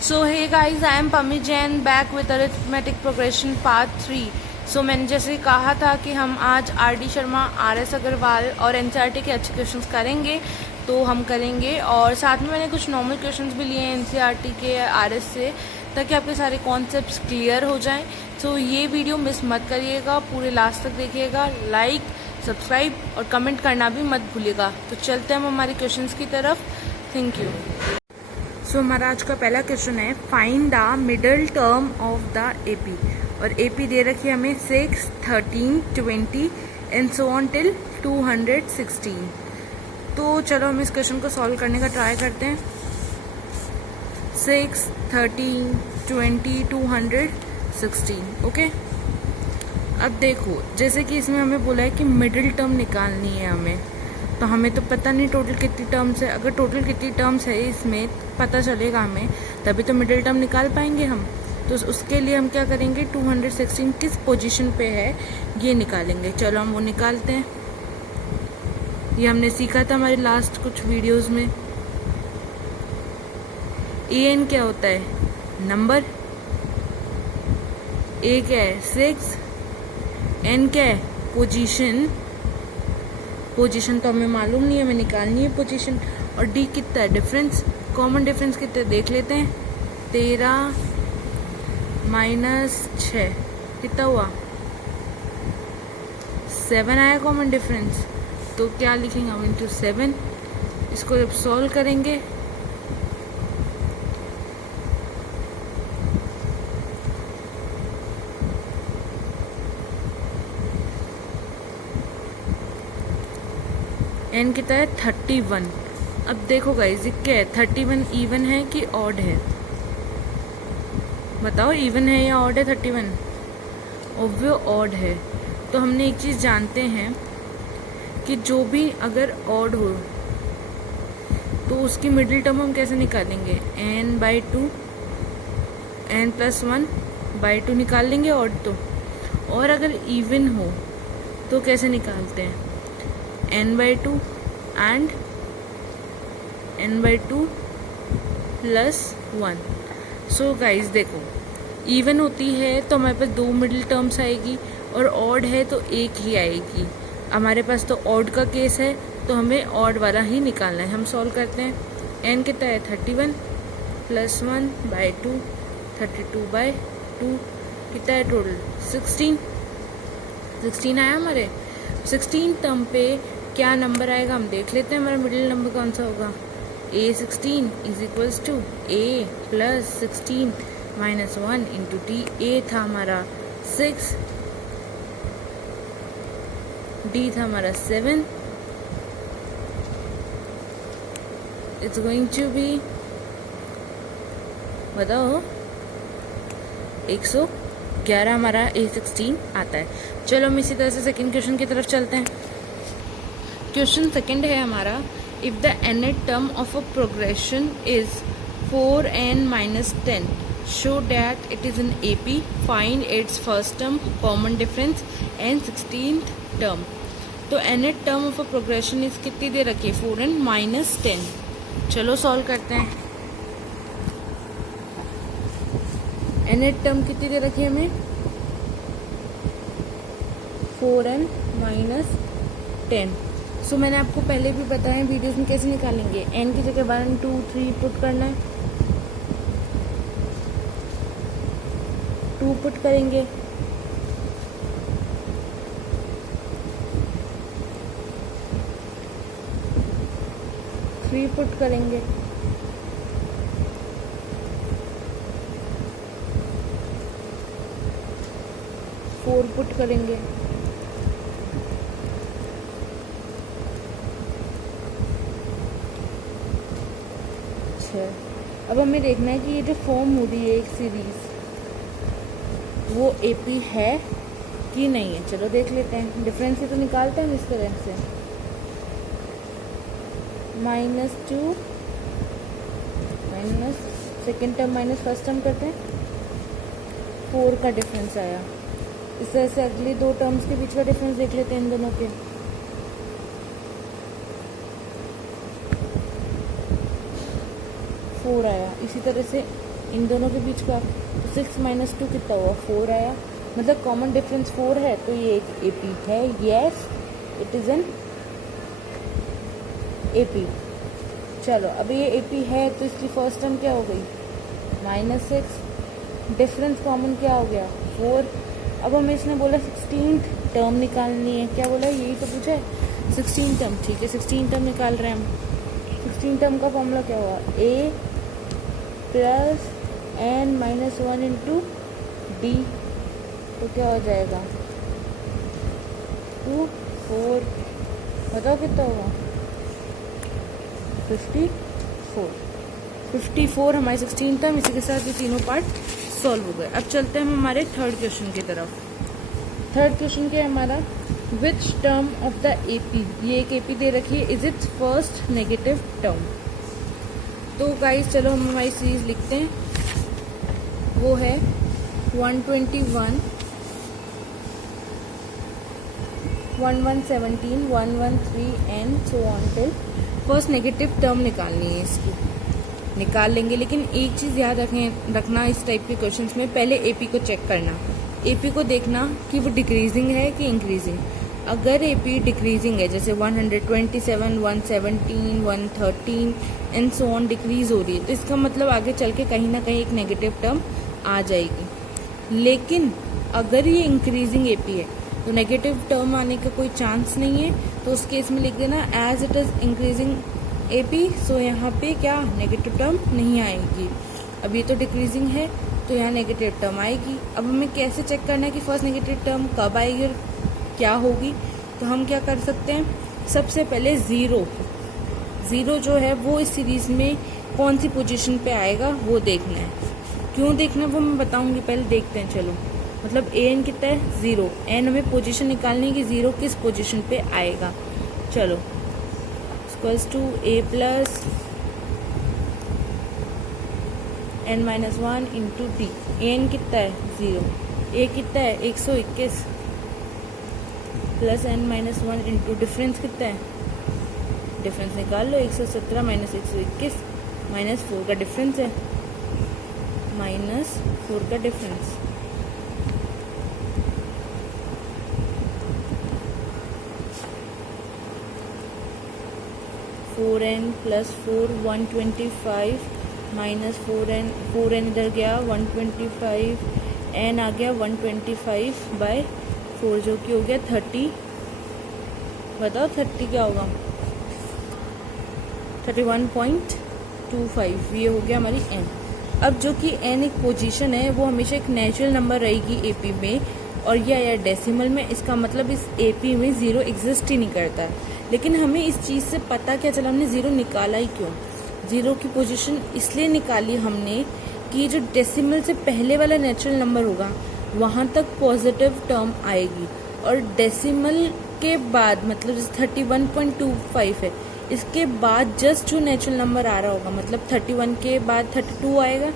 So hey guys, I am Pami Jain back with Arithmetic Progression Part 3. So मैंने जैसे कहा था कि हम आज आर.डी. शर्मा, आर.एस. अग्रवाल और एनसीईआरटी के अच्छे क्वेश्चंस करेंगे, तो हम करेंगे। और साथ में मैंने कुछ नॉर्मल क्वेश्चंस भी लिए हैं एनसीईआरटी के, आर.एस. से, ताकि आपके सारे कॉन्सेप्ट्स क्लियर हो जाएं। तो ये वीडियो मिस मत करिएगा, पूरे लास्ट तक देखिएगा। लाइक, सब्सक्राइब और कमेंट करना भी मत भूलिएगा। तो चलते हैं हम हमारे क्वेश्चंस की तरफ। Thank you. सो हमारा आज का पहला क्वेश्चन है, find the middle term of the AP. और एपी दे रखी है हमें 6, 13, 20 एंड सो ऑन टिल 216। तो चलो हम इस क्वेश्चन को सॉल्व करने का ट्राई करते हैं। 6, 13, 20, 216। ओके, अब देखो, जैसे कि इसमें हमें बोला है कि मिडिल टर्म निकालनी है हमें, तो हमें तो पता नहीं टोटल कितनी टर्म्स है। अगर टोटल कितनी टर्म्स है इसमें पता चलेगा हमें, तभी तो मिडिल टर्म निकाल पाएंगे हम। तो उसके लिए हम क्या करेंगे, 216 किस पोजीशन पे है ये निकालेंगे। चलो हम वो निकालते हैं। ये हमने सीखा था हमारे लास्ट कुछ वीडियोस में। ए एन क्या होता है, नंबर। ए क्या है, 6। एन क्या है, पोजीशन। पोजीशन तो हमें मालूम नहीं है, हमें निकालनी है पोजीशन। और डी कितना है, डिफरेंस। कॉमन डिफरेंस कितना देख लेते हैं। 13 - 6 कितना हुआ, 7 आया कॉमन डिफरेंस। तो क्या लिखेंगे हम, इंटू 7। इसको जब सॉल्व करेंगे एन कितना है, 31। अब देखो गाइस, ये क्या है, 31 इवन है कि ऑड है, बताओ। इवन है या ऑड है 31? ऑब्वियो ऑड है। तो हमने एक चीज़ जानते हैं कि जो भी अगर ऑड हो तो उसकी मिडिल टर्म हम कैसे निकालेंगे, n/2, n+1/2 निकाल लेंगे ऑड तो। और अगर इवन हो तो कैसे निकालते हैं, n/2 and n/2 + 1। So guys देखो, इवन होती है तो हमारे पास 2 मिडिल टर्म्स आएगी, और ऑड है तो एक ही आएगी। हमारे पास तो ऑड का केस है, तो हमें ऑड वाला ही निकालना है। हम सॉल्व करते हैं। n कितना है, 31 + 1/2, 32/2 कितना है टोटल, 16 आया हमारे। 16 टर्म पे क्या नंबर आएगा हम देख लेते हैं। हमारा मिडिल नंबर कौन सा होगा, a16 = a + 16 - 1 × d। a था हमारा 6, d था हमारा 7। इट्स गोइंग टू बी, बताओ, 111 हमारा a16 आता है। चलो हम इसी तरह से सेकेंड क्वेश्चन की तरफ चलते हैं। क्वेश्चन सेकेंड है हमारा, if the nth term of a progression is 4n - 10, show that it is in AP, find its first term, common difference and 16th term. तो nth term of a progression is कितनी दे रखी है, 4n - 10। चलो solve करते हैं। nth term कितनी दे रखी है हमें, 4n - 10। सो मैंने आपको पहले भी बताया वीडियोस में कैसे निकालेंगे। n की जगह 1, 2, 3 पुट करना है, 2 पुट करेंगे, 3 पुट करेंगे, 4 पुट करेंगे, 6। अब हमें देखना है कि ये जो फॉर्म हो रही है एक सीरीज, वो एपी है कि नहीं है। चलो देख लेते हैं। डिफरेंस ही तो निकालते हैं हम इस तरह से, -2 minus second term minus first term करते हैं, 4 का डिफरेंस आया। इस तरह से अगली 2 टर्म्स के बीच का डिफरेंस देख लेते हैं इन दोनों के। 4 आया। इसी तरह से इन दोनों के बीच का, तो 6 माइनस 2 कितना हुआ, 4 आया, मतलब कॉमन डिफरेंस 4 है, तो ये एक AP है, yes it is an AP। चलो अब ये AP है तो इसकी फर्स्ट टर्म क्या हो गई, -6, डिफरेंस कॉमन क्या हो गया, 4। अब हमें इसने बोला 16th टर्म निकालनी है, क्या बोला, यही तो पूछा है, 16 टर्म, ठीक है 16 टर्म निकाल रहे हैं हम। 16 टर्म का फॉर्मूला क्या हुआ, A plus n-1 into D, तो क्या हो जाएगा 2 4, बताओ कितना होगा, 54 हमारे 16 टर्म। इसी के साथ ये तीनों पार्ट सॉल्व हो गए। अब चलते हैं हम हमारे थर्ड क्वेश्चन की तरफ। थर्ड क्वेश्चन क्या है हमारा, which term of the AP, ये एक AP दे रखी है, is it's first negative term. तो गाइस चलो हम हमारी सीरीज लिखते हैं, वो है 121, 1117, 113 and so on till first negative term निकालनी है, इसकी निकाल लेंगे। लेकिन एक चीज़ याद रखना इस टाइप के क्वेश्चंस में, पहले AP को चेक करना, AP को देखना कि वो डिक्रीजिंग है कि इंक्रीजिंग। अगर AP डिक्रीजिंग है, जैसे 127, 117, 113 एंड सो ऑन डिक्रीज हो रही है, तो इसका मतलब आगे चल के कहीं ना कहीं एक नेगेटिव टर्म आ जाएगी। लेकिन अगर ये इंक्रीजिंग AP है तो नेगेटिव टर्म आने का कोई चांस नहीं है, तो उस केस में लिख देना as it is increasing AP, so यहाँ पे क्या नेगेटिव टर्म नहीं आएगी। अब ये तो डिक्रीजिंग है तो यहाँ नेगेटिव टर्म आएगी। अब हमें कैसे चेक करना है कि फर्स्ट नेगेटिव टर्म कब आएगी और क्या होगी, तो हम क्या कर सकते हैं, सबसे पहले ज़ीरो जो है वो इस सीरीज़ में कौन सी पोजीशन पे आएगा वो देखना है। क्यों देखना है वो मैं बताऊंगी, पहले देखते हैं। चलो मतलब an कितना है, 0, n हमें पोजीशन निकालनी है कि 0 किस पोजीशन पे आएगा। चलो equals to A plus n-1 into D। an कितना है 0, A कितना है 121 प्लस n-1 इंटू डिफरेंस कितना है, डिफरेंस निकाल लो, 117 माइनस 121 -4 का डिफरेंस है, -4 का difference. n plus 4 125 minus 4n इधर गया 125, n आ गया 125 बाय 4 जो कि हो गया 30। बताओ 30 क्या होगा, 31.25, ये हो गया हमारी n। अब जो कि n एक पोजीशन है वो हमेशा एक नेचुरल नंबर रहेगी AP में, और यह आया डेसिमल में, इसका मतलब इस AP में 0 एग्जिस्ट ही नहीं करता। लेकिन हमें इस चीज़ से पता क्या चला, हमने 0 निकाला ही क्यों, 0 की पोजीशन इसलिए निकाली हमने कि जो डेसिमल से पहले वाला नेचुरल नंबर होगा वहाँ तक पॉजिटिव टर्म आएगी, और डेसिमल के बाद मतलब जैसे 31.25 है, इसके बाद जस्ट जो नेचुरल नंबर आ रहा होगा, मतलब 31 के बाद 32 आएगा,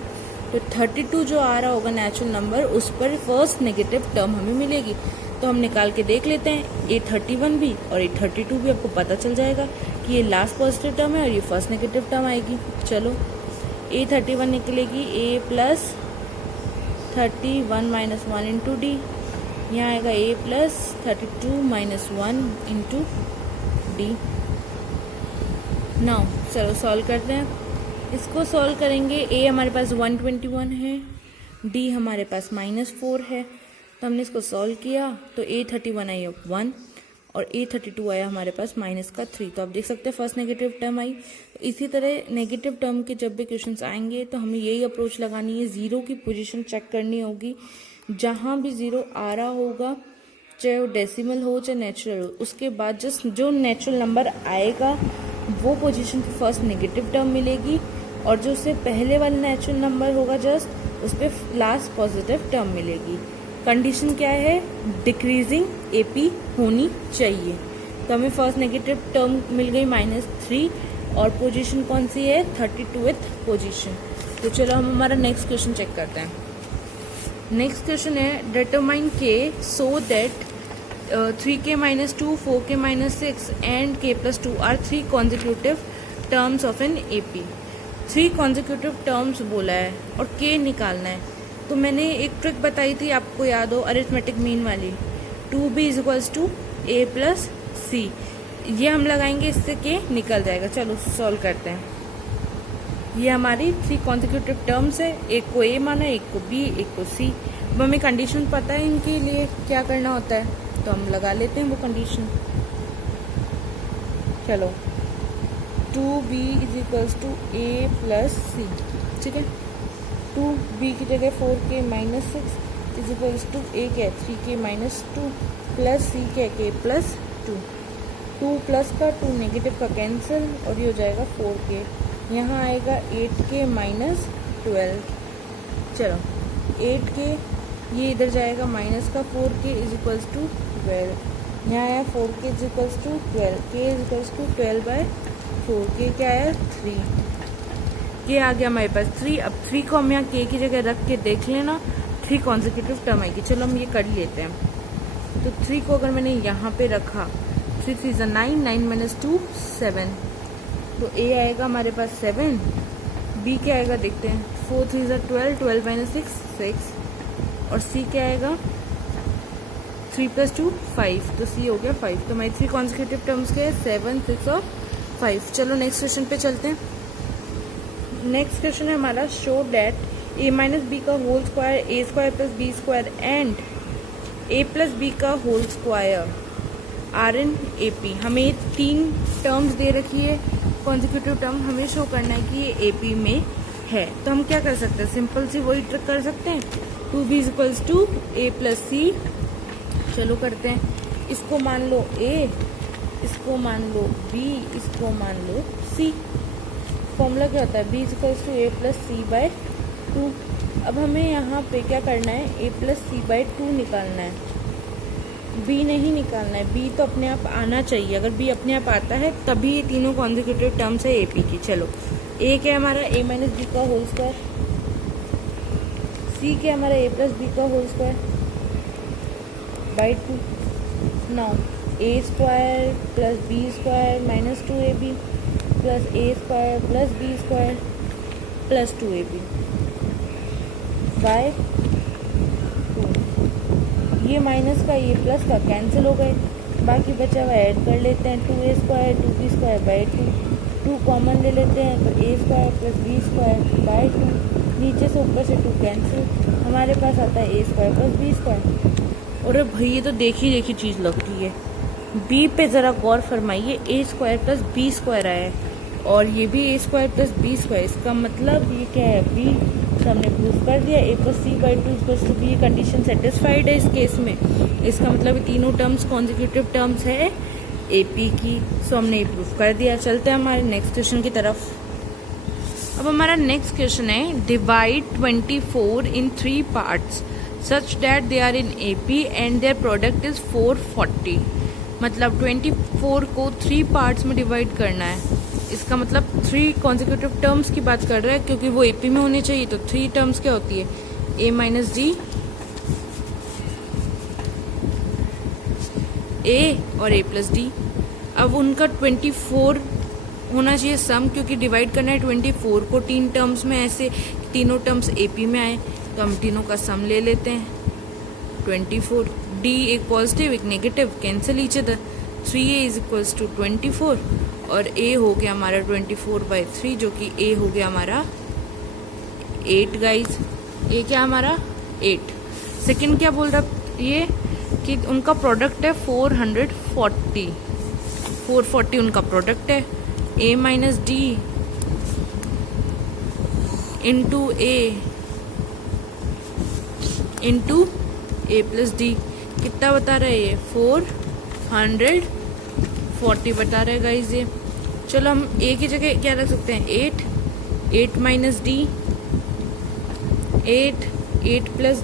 तो 32 जो आ रहा होगा नेचुरल नंबर, उस पर फर्स्ट नेगेटिव टर्म हमें मिलेगी। तो हम निकाल के देख लेते हैं, A31 भी और A32 भी, आपको पता चल जाएगा कि ये लास्ट पॉजिटिव टर्म है और ये फर्स्ट नेगेटिव टर्म आएगी। चलो A31 निकलेगी A plus 31 minus 1 into D, यहाँ आएगा A plus 32 minus 1 into D। Now चलो सॉल्व करते हैं, इसको सॉल्व करेंगे। A हमारे पास 121 है, D हमारे पास -4 है, तो हमने इसको सॉल्व किया तो A31 आई 1 और A32 आया हमारे पास -3। तो आप देख सकते हैं फर्स्ट नेगेटिव टर्म आई। तो इसी तरह नेगेटिव टर्म के जब भी क्वेश्चंस आएंगे तो हमें यही अप्रोच लगानी है, 0 की पोजीशन चेक करनी होगी। जहाँ भी 0 आ रहा होगा, चाहे वो डेसिमल हो चाहे नेचुरल हो, उसके बाद जस्ट जो नेचुरल नंबर आएगा वो पोजीशन पे फर्स्ट नेगेटिव टर्म मिलेगी, और जो उससे पहले वाला नेचुरल नंबर होगा जस्ट उस पर लास्ट पॉजिटिव टर्म मिलेगी। कंडीशन क्या है, डिक्रीजिंग AP होनी चाहिए। तो हमें फर्स्ट नेगेटिव टर्म मिल गई -3, और पोजीशन कौन सी है, 32th पोजीशन। तो चलो हम हमारा नेक्स्ट क्वेश्चन चेक करते हैं। नेक्स्ट क्वेश्चन है, determine K so that 3K - 2, 4K - 6 and K + 2 are 3 consecutive terms of an AP। 3 consecutive terms बोला है और के निकालना है। तो मैंने एक ट्रिक बताई थी, आपको याद हो, अरिथमेटिक मीन वाली, 2b = a + c। ये हम लगाएंगे, इससे के निकल जाएगा। चलो सॉल्व करते हैं। ये हमारी 3 कॉन्जिक्यूटिव टर्म्स है, एक को a माना, एक को b, एक को c। अब हमें कंडीशन पता है इनके लिए क्या करना होता है, तो हम लगा लेते हैं वो कंडीशन। चलो 2b = a + c, ठीक है। 2b की जगह 4k - 6 = a क्या है 3k - 2 प्लस c क्या है k + 2। 2 प्लस का 2 नेगेटिव का कैंसिल और ये हो जाएगा 4k। यहाँ आएगा 8k - 12। चलो 8k ये इधर जाएगा माइनस का 4k = 12। यहाँ आया 4k = 12, k = 12/4, k क्या है 3। ये आ गया हमारे पास 3। अब 3 को हम यहाँ k की जगह रख के देख लेना, 3 कॉन्जिक्यूटिव टर्म आएगी। चलो हम ये कर लेते हैं। तो 3 को अगर मैंने यहाँ पे रखा, 3 3 = 9, 9 - 2 7, तो a आएगा हमारे पास 7। b क्या आएगा देखते हैं, 4 3 = 12, 12 - 6 6, और c क्या आएगा 3 + 2 5, तो c हो गया 5। तो हमारी 3 कॉन्जिक्यूटिव टर्म्स के 7 6 और 5। चलो नेक्स्ट क्वेश्चन पे चलते हैं। नेक्स्ट क्वेश्चन है हमारा, शो डैट a - b का whole square a² + b² and a + b का whole square are in AP। हमें 3 टर्म्स दे रखी है कॉन्जिक्यूटिव टर्म, हमें शो करना है कि ये AP में है। तो हम क्या कर सकते हैं, सिंपल सी वही ट्रिक कर सकते हैं, 2b = a + c। चलो करते हैं। इसको मान लो a, इसको मान लो b, इसको मान लो c। फॉर्मूला क्या होता है, b = a + c/2। अब हमें यहाँ पे क्या करना है, a + c/2 निकालना है, b नहीं निकालना है। b तो अपने आप आना चाहिए, अगर b अपने आप आता है तभी ये तीनों कॉन्जिक्यूटिव टर्म्स है AP की। चलो a क्या है हमारा a - b का होल स्क्वायर, c क्या है हमारा a + b का whole square /2। Now a² + b² - 2ab + a² + b² + 2ab /2। ये माइनस का ये प्लस का कैंसिल हो गए, बाकी बचा हुआ ऐड कर लेते हैं, 2a² 2b² / 2। 2 कॉमन ले लेते हैं, तो a² + b² /2। नीचे से ऊपर से 2 कैंसिल, हमारे पास आता है a² + b²। और भाई ये तो देखी चीज़ लगती है। b पे ज़रा गौर फरमाइए, a² + b² आया है और ये भी a² + b²। इसका मतलब ये क्या है, b तो हमने प्रूफ कर दिया, a + c/2 = b। Condition satisfied है इस केस में। इसका मतलब ये तीनों टर्म्स कॉन्जिक्यूटिव टर्म्स है AP की। सो हमने ये प्रूफ कर दिया। चलते हैं हमारे नेक्स्ट क्वेश्चन की तरफ। अब हमारा नेक्स्ट क्वेश्चन है, divide 24 in 3 parts such that they are in AP and their product is 440। मतलब 24 को 3 पार्ट्स में डिवाइड करना है। इसका मतलब 3 कॉन्जिक्यूटिव टर्म्स की बात कर रहे हैं, क्योंकि वो AP में होने चाहिए। तो 3 टर्म्स क्या होती है, a - d, a और a + d। अब उनका 24 होना चाहिए सम, क्योंकि डिवाइड करना है 24 को 3 टर्म्स में, ऐसे तीनों टर्म्स AP में आए। तो हम तीनों का सम ले लेते हैं 24। d एक पॉजिटिव एक negative, cancel each other. 3a = 24 और a हो गया हमारा 24/3, जो कि a हो गया हमारा 8 गाइज। a क्या हमारा 8। सेकंड क्या बोल रहा ये कि उनका प्रोडक्ट है 440 उनका प्रोडक्ट है। a - d into a + d कितना बता रहा है ये, 440 बता रहा है गाइज ये। चलो हम a की जगह क्या रख सकते हैं, 8 - d 8 +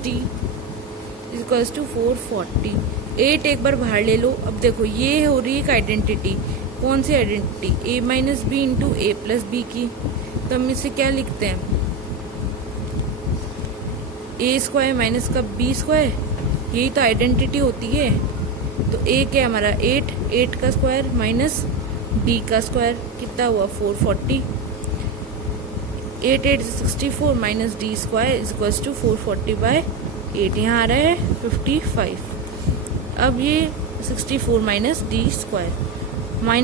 d = 440। 8 एक बार बाहर ले लो। अब देखो ये हो रही है एक आइडेंटिटी, कौन सी identity, a - b into a + b की। तो हम इसे क्या लिखते हैं, a² - का b², यही तो आइडेंटिटी होती है। तो a क्या हमारा 8 का स्क्वायर - b का स्क्वायर कितना हुआ 440। 8 8 64 minus D square is equals to 440/8, यहाँ आ रहा है 55। अब ये 64 minus D square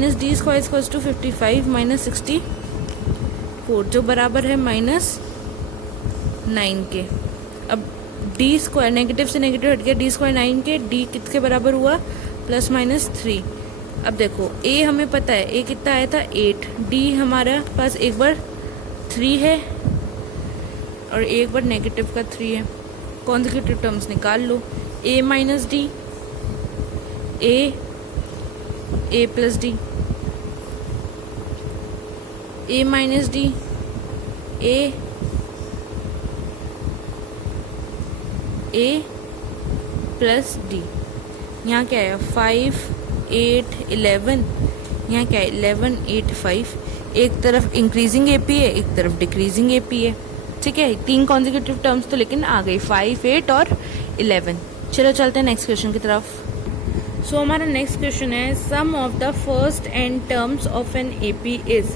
is equals to 55 minus 64 जो बराबर है -9 के। अब डी स्क्वायर नेगेटिव से नेगेटिव हट गया, डी स्क्वायर 9 के, डी किसके बराबर हुआ +-3। अब देखो ए हमें पता है, ए कितना आया था 8, डी हमारा पास एक बार 3 है और एक बार नेगेटिव का 3 है, कॉन्सेक्यूटिव टर्म्स निकाल लो। ए माइनस डी, ए प्लस डी, ए माइनस डी, ए प्लस डी। यहाँ क्या है 5 8 11, यहाँ क्या है 11 8 5। एक तरफ इंक्रीजिंग एपी है, एक तरफ डिक्रीजिंग एपी है, ठीक है। 3 कॉन्सेक्यूटिव टर्म्स तो लेकिन आ गई 5 8 और 11। चलो चलते हैं नेक्स्ट क्वेश्चन की तरफ। सो हमारा नेक्स्ट क्वेश्चन है sum of the first N terms of an AP is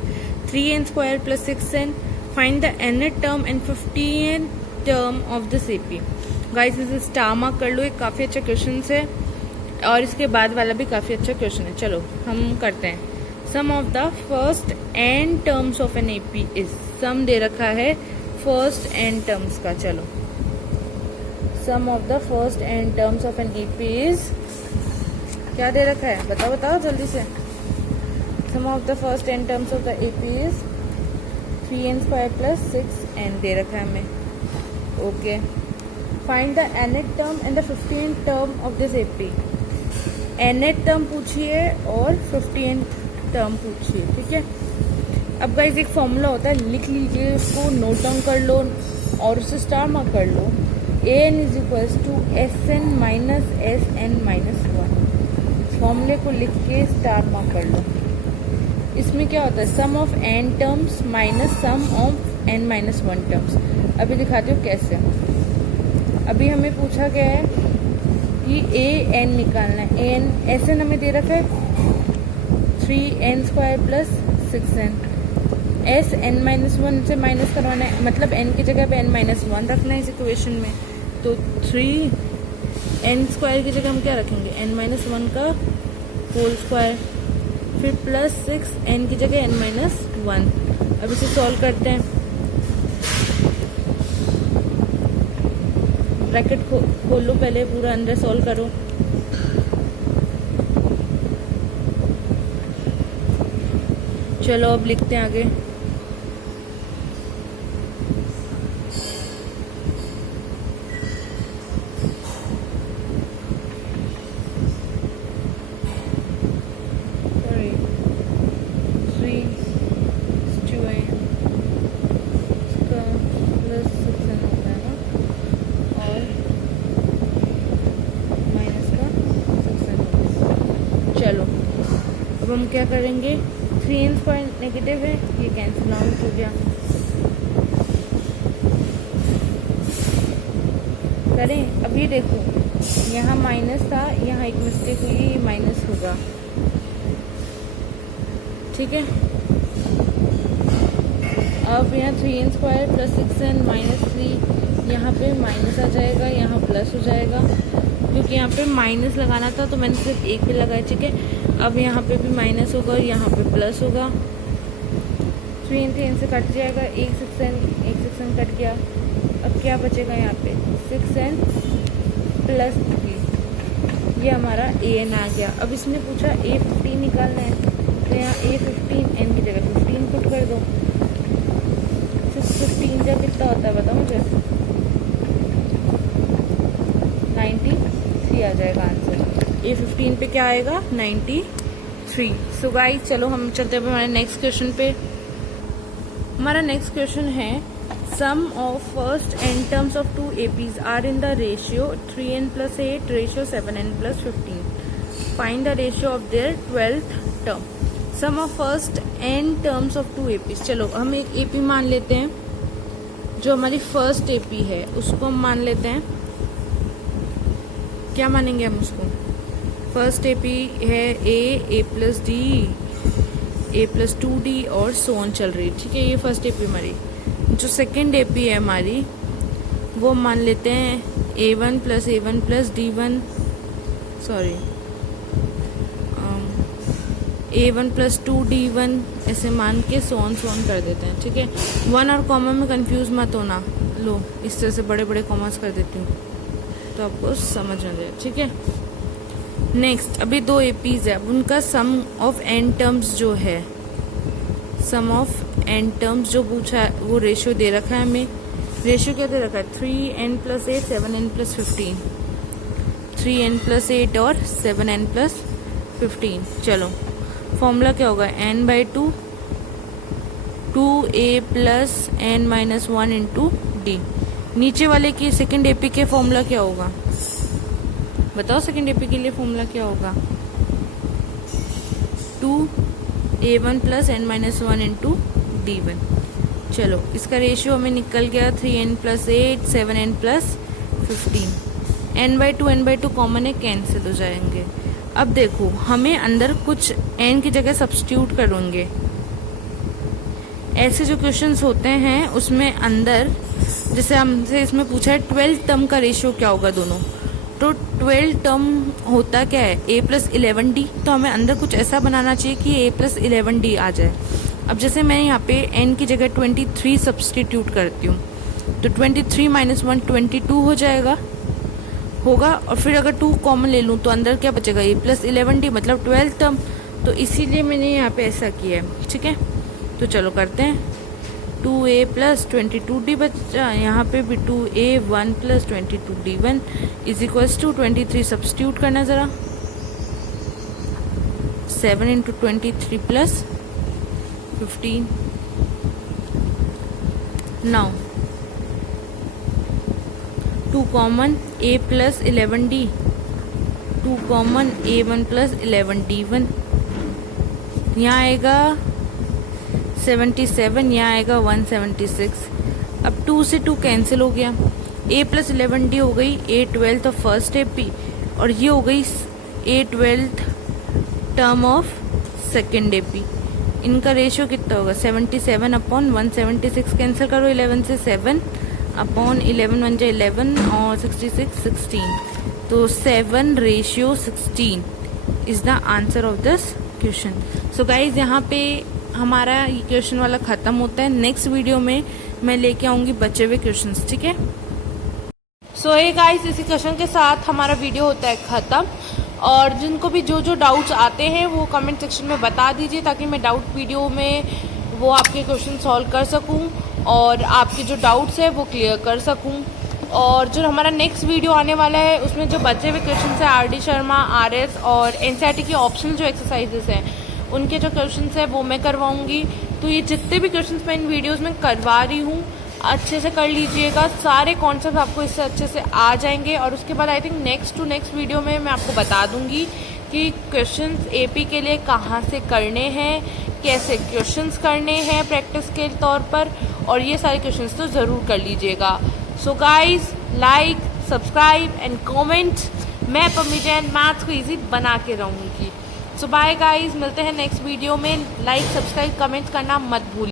3n² + 6n, find the nth term and 15th term of this AP. Guys इसे स्टार मार्क कर लो, एक काफ़ी अच्छा क्वेश्चन है और इसके बाद वाला भी काफ़ी अच्छा क्वेश्चन है। चलो हम करते हैं। Sum of the first N terms of an AP is, sum दे रखा है फर्स्ट एन टर्म्स का। चलो sum of the first N terms of an AP is, क्या दे रखा है बताओ जल्दी से। Sum of the first N terms of the AP is 3n² + 6n दे रखा है हमें। Okay, find the nth term and the 15th term of this AP. nth term पूछिए और 15th टर्म पूछिए, ठीक है। अब गाइस एक फॉर्मूला होता है, लिख लीजिए उसको, नोट डाउन कर लो और उसे स्टार मार्क कर लो। an = Sn - Sn - 1। फॉर्मूले को लिख के स्टार मार्क कर लो। इसमें क्या होता है sum of n terms minus sum of n - 1 terms. अभी दिखाती हूँ कैसे। अभी हमें पूछा गया है कि an निकालना है। Sn हमें दे रखा है 3n² + 6n। Sn - 1 से माइनस करवाना है, मतलब n की जगह पे n - 1 रखना है इस इक्वेशन में। तो 3n² की जगह हम क्या रखेंगे n - 1 का होल स्क्वायर, फिर +6n की जगह n - 1। अब इसे सॉल्व करते हैं। ब्रैकेट खोलो पहले, पूरा अंदर सॉल्व करो। चलो अब लिखते हैं आगे। चलो अब हम क्या करेंगे, 3n² नेगेटिव है, ये कैंसिल आउट हो गया। करें अब ये देखो, यहाँ माइनस था, यहाँ एक मिस्टेक हुई, ये माइनस होगा, ठीक है। अब यहाँ 3n² + 6n -3, यहाँ पे माइनस आ जाएगा, यहाँ प्लस हो जाएगा, क्योंकि यहाँ पे माइनस लगाना था तो मैंने सिर्फ एक पे लगाया, ठीक है। अब यहाँ पे भी माइनस होगा और यहाँ पे प्लस होगा। 3n से कट जाएगा, एक 6n कट गया। अब क्या बचेगा यहाँ पे 6n + 3, ये हमारा an आ गया। अब इसने पूछा a15 निकालना है, तो यहाँ a15 n की जगह 15 पुट कर दो। 615 का कितना होता है बताओ मुझे, 93 आ जाएगा आंसर। a15 पे क्या आएगा 93। सो गाइस चलो हम चलते हैं हमारे नेक्स्ट क्वेश्चन पे। हमारा नेक्स्ट क्वेश्चन है sum of first n terms of 2 APs are in the ratio 3n + 8 ratio 7n + 15। Find the ratio of their 12th term. Sum of first n terms of 2 APs। चलो हम एक AP मान लेते हैं, जो हमारी first AP है उसको हम मान लेते हैं। क्या मानेंगे हम उसको, फर्स्ट AP है a + d, a + 2d और सो ऑन चल रही, ठीक है। ये फर्स्ट AP हमारी। जो सेकेंड एपी है हमारी वो मान लेते हैं A1 plus D1 sorry A1 plus 2D1 ऐसे मान के सोन कर देते हैं, ठीक है। 1 और कॉमा में कंफ्यूज मत होना, लो इस तरह से बड़े बड़े कॉमास कर देती हूँ तो आपको समझ आ जाए, ठीक है। नेक्स्ट अभी 2 एपीज है, अब उनका सम ऑफ एन टर्म्स जो है, सम ऑफ एन टर्म्स जो पूछा है वो रेशियो दे रखा है हमें। रेशियो क्या दे रखा है? 3n plus 8 7n plus 15, 3n plus 8 और 7n प्लस 15। चलो फॉर्मूला क्या होगा? n/2 2a plus n minus 1 into D. नीचे वाले की सेकेंड एपी के फॉर्मूला क्या होगा बताओ? सेकेंड एपी के लिए फॉर्मूला क्या होगा? 2a1 plus n minus 1 into D1। चलो इसका रेशियो हमें निकल गया 3n plus 8 7n plus 15। n/2 common है, कैंसिल हो जाएंगे। अब देखो हमें अंदर कुछ n की जगह सब्स्टिट्यूट करेंगे। ऐसे जो क्वेश्चंस होते हैं उसमें अंदर जैसे हमसे इसमें पूछा है 12 टर्म का रेशियो क्या होगा दोनों, तो 12 टर्म होता क्या है? a plus 11d। तो हमें अंदर कुछ ऐसा बनाना चाहिए कि a प्लस 11d आ जाए। अब जैसे मैं यहाँ पे n की जगह 23 सब्सटीट्यूट करती हूँ तो 23 माइनस 1 22 हो जाएगा होगा। और फिर अगर 2 कॉमन ले लूँ तो अंदर क्या बचेगा? a प्लस 11d मतलब 12 टर्म। तो इसीलिए मैंने यहाँ पे ऐसा किया है, ठीक है। तो चलो करते हैं। 2a प्लस 22d बचा, यहाँ पे भी 2a1 plus 22d1 is equals to 23 substitute करना ज़रा। 7 into 23 plus 15। Now 2 common a plus 11d, 2 common a1 plus 11d1, यहाँ आएगा 77, यहाँ आएगा 176। अब 2 से 2 कैंसिल हो गया, a प्लस 11d हो गई a12 ऑफ फर्स्ट एपी और ये हो गई a12 term of second AP. इनका रेशियो कितना होगा? 77 अपॉन 176, कैंसिल करो 11 से 7 अपॉन 11 1 जा 11 और 66 16, तो 7:16 is the answer of this question. So guys यहाँ पे हमारा ये क्वेश्चन वाला खत्म होता है। नेक्स्ट वीडियो में मैं लेके आऊंगी बचे हुए क्वेश्चंस, ठीक है। सो ये गाइस इसी क्वेश्चन के साथ हमारा वीडियो होता है खत्म। और जिनको भी जो डाउट्स आते हैं वो कमेंट सेक्शन में बता दीजिए ताकि मैं डाउट वीडियो में वो आपके क्वेश्चन सॉल्व कर सकूं और आपके जो डाउट्स है वो क्लियर कर सकूं। और जो हमारा नेक्स्ट वीडियो आने वाला है उसमें जो बचे हुए क्वेश्चन है RD शर्मा, RS और NCERT की ऑप्शनल जो एक्सरसाइजेस हैं उनके जो क्वेश्चन है वो मैं करवाऊंगी। तो ये जितने भी क्वेश्चन मैं इन वीडियोज़ में करवा रही हूँ अच्छे से कर लीजिएगा, सारे कॉन्सेप्ट आपको इससे अच्छे से आ जाएंगे। और उसके बाद आई थिंक नेक्स्ट वीडियो में मैं आपको बता दूंगी कि क्वेश्चंस AP के लिए कहाँ से करने हैं, कैसे क्वेश्चंस करने हैं प्रैक्टिस के तौर पर, और ये सारे क्वेश्चंस तो ज़रूर कर लीजिएगा। So guys like subscribe and comment. मैं पम्मी जैन मैथ्स को ईजी बना के रहूँगी। सो बाय गाइज, मिलते हैं नेक्स्ट वीडियो में। लाइक सब्सक्राइब कमेंट करना मत भूलिए।